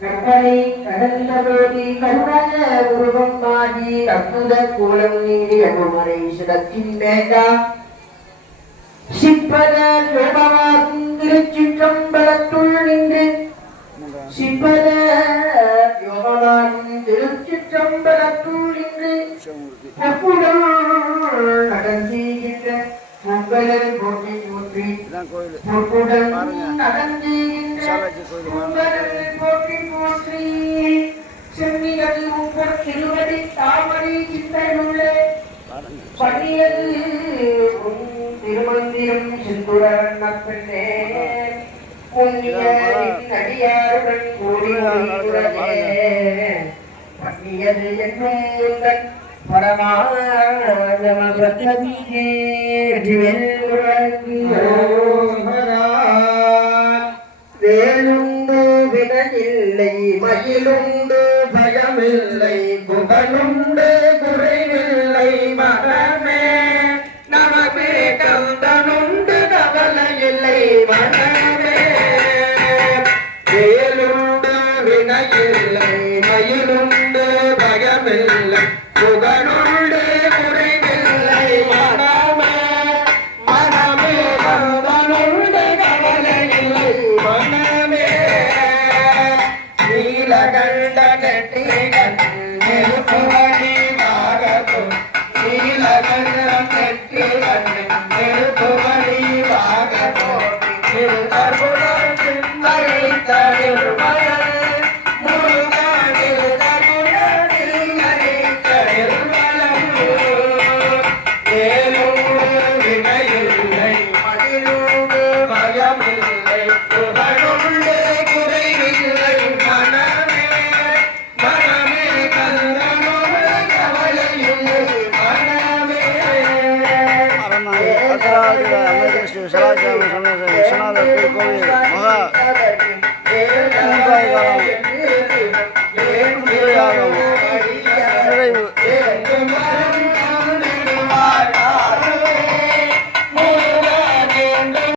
கற்பனை கடந்தபோதி கருண உருவம் மாறி அற்புத கூலம் நீடி அனுமனை சிரத்தின் வேண்டாம் சிப்பத யோகமாகும் திருச்சிற்றம்பலத்துள் நின்று. சிப்பத யோகமாகும் திருச்சிற்றம்பலத்துள் நின்று. நடந்தீகின்ற போட்டி ஊற்றி. நடந்தீகின்ற செம்மிகள் உங்கள் திருவடி தாமரை சித்தனுள்ளே. பாருங்க பண்ணியது திருமந்திரம் செந்துடன் பெண்ணே புண்ணிய அடியாருடன் கூடி என்னும் இல்லை மயிலுண்டு பயமில்லை புகழுண்டு குறைவில்லை மகமே நமக்கு கந்தனுண்டு கவலை இல்லை மகமே வேலுண்டு வினையில்லை மயிலுண்டு பயமில்லை நீலகண்ட Suave, pico